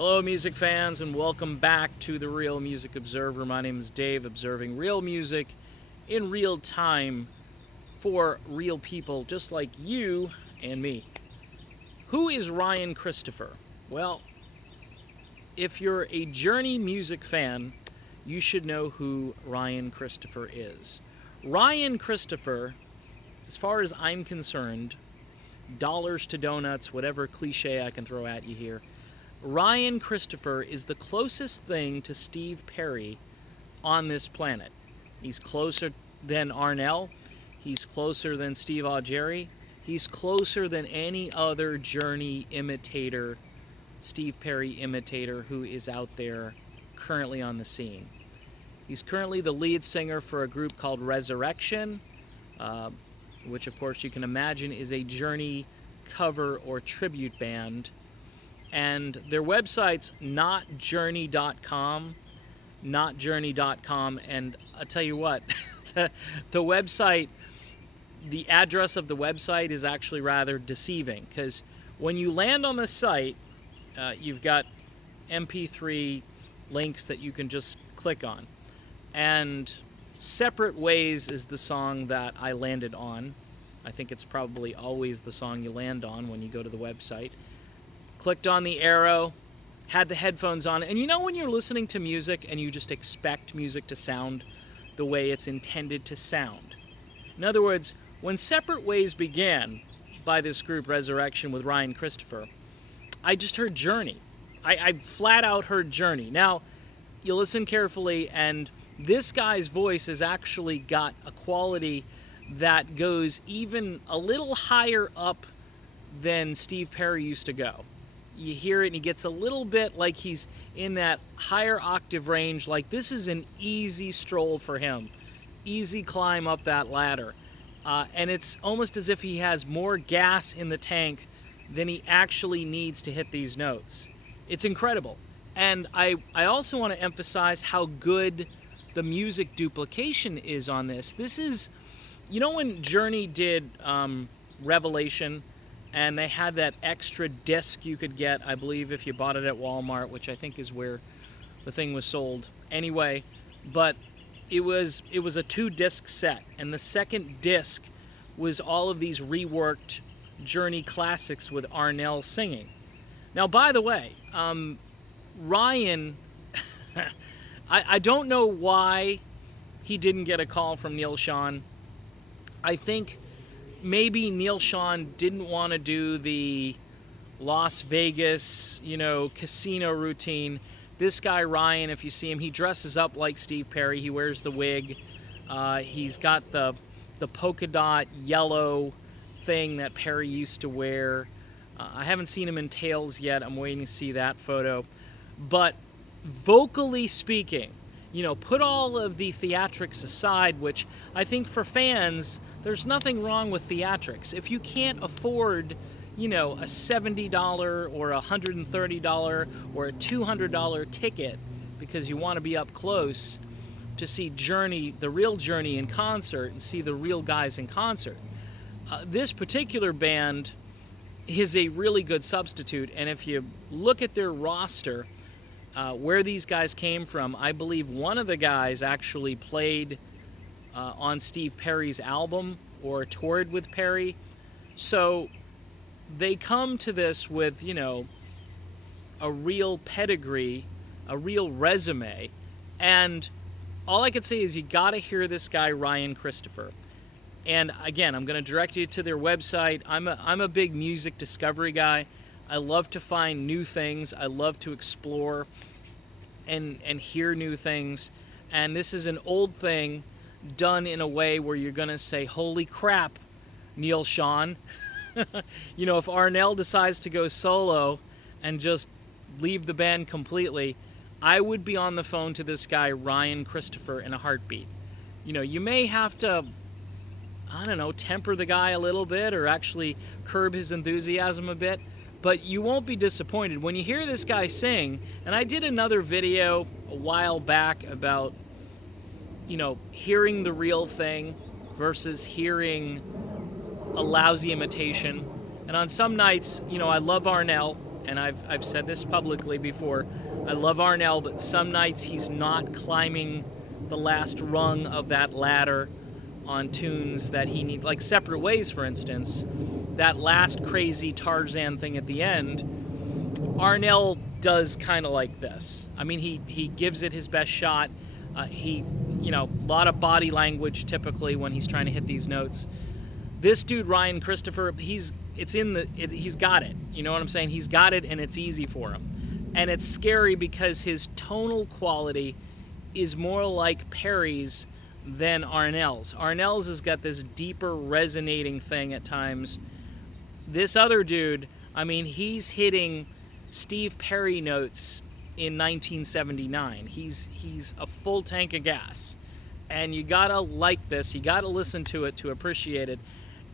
Hello, music fans, and welcome back to the Real Music Observer. My name is Dave, observing real music in real time for real people just like you and me. Who is Ryan Christopher? Well, if you're a Journey music fan, you should know who Ryan Christopher is. Ryan Christopher, as far as I'm concerned, dollars to donuts, whatever cliche I can throw at you here, Ryan Christopher is the closest thing to Steve Perry on this planet. He's closer than Arnell. He's closer than Steve Augeri. He's closer than any other Journey imitator, Steve Perry imitator who is out there currently on the scene. He's currently the lead singer for a group called Resurrection, which of course you can imagine is a Journey cover or tribute band. And their website's notjourney.com, notjourney.com, and I'll tell you what, the website, the address of the website is actually rather deceiving, because when you land on the site, you've got MP3 links that you can just click on, and Separate Ways is the song that I landed on. I think it's probably always the song you land on when you go to the website. Clicked on the arrow, had the headphones on, and you know when you're listening to music and you just expect music to sound the way it's intended to sound? In other words, when Separate Ways began by this group Resurrection with Ryan Christopher, I just heard Journey. I flat out heard Journey. Now, you listen carefully, and this guy's voice has actually got a quality that goes even a little higher up than Steve Perry used to go. You hear it and he gets a little bit like he's in that higher octave range, like this is an easy stroll for him, easy climb up that ladder. And it's almost as if he has more gas in the tank than he actually needs to hit these notes. It's incredible. And I also want to emphasize how good the music duplication is on this. This is, you know when Journey did Revelation, and they had that extra disc you could get, I believe, if you bought it at Walmart, which I think is where the thing was sold. Anyway, but it was a 2-disc set, and the second disc was all of these reworked Journey classics with Arnell singing. Now, by the way, Ryan, I don't know why he didn't get a call from Neil Schon. I think maybe Neil Schon didn't want to do the Las Vegas, casino routine. This guy, Ryan, if you see him, he dresses up like Steve Perry. He wears the wig. He's got the polka dot yellow thing that Perry used to wear. I haven't seen him in Tails yet. I'm waiting to see that photo. But vocally speaking, put all of the theatrics aside, which I think for fans, there's nothing wrong with theatrics. If you can't afford, a $70 or a $130 or a $200 ticket because you want to be up close to see Journey, the real Journey in concert, and see the real guys in concert, this particular band is a really good substitute. And if you look at their roster, where these guys came from, I believe one of the guys actually played on Steve Perry's album or toured with Perry. So they come to this with, a real pedigree, a real resume. And all I could say is you got to hear this guy, Ryan Christopher. And again, I'm going to direct you to their website. I'm a big music discovery guy. I love to find new things. I love to explore and hear new things. And this is an old thing done in a way where you're going to say, holy crap, Neil Schon. If Arnell decides to go solo and just leave the band completely, I would be on the phone to this guy, Ryan Christopher, in a heartbeat. You may have to, temper the guy a little bit or actually curb his enthusiasm a bit, but you won't be disappointed. When you hear this guy sing, and I did another video a while back about, hearing the real thing versus hearing a lousy imitation. And on some nights, I love Arnell. and I've said this publicly before, I love Arnell, but some nights he's not climbing the last rung of that ladder on tunes that he needs, like Separate Ways, for instance. That last crazy Tarzan thing at the end, Arnell does kind of like this. I mean, he gives it his best shot. A lot of body language typically when he's trying to hit these notes. This dude, Ryan Christopher, he's got it. You know what I'm saying? He's got it, and it's easy for him. And it's scary because his tonal quality is more like Perry's than Arnell's. Arnell's has got this deeper resonating thing at times. This other dude, I mean, he's hitting Steve Perry notes in 1979. He's a full tank of gas. And you gotta like this. You gotta listen to it to appreciate it.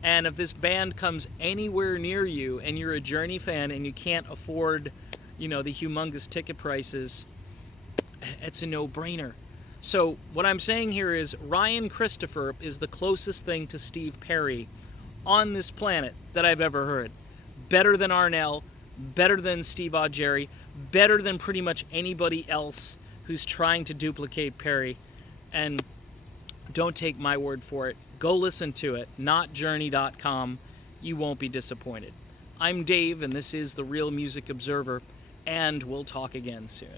And if this band comes anywhere near you and you're a Journey fan and you can't afford, the humongous ticket prices, it's a no-brainer. So what I'm saying here is Ryan Christopher is the closest thing to Steve Perry on this planet that I've ever heard. Better than Arnell, better than Steve Augeri, better than pretty much anybody else who's trying to duplicate Perry. And don't take my word for it. Go listen to it, notjourney.com. You won't be disappointed. I'm Dave, and this is The Real Music Observer, and we'll talk again soon.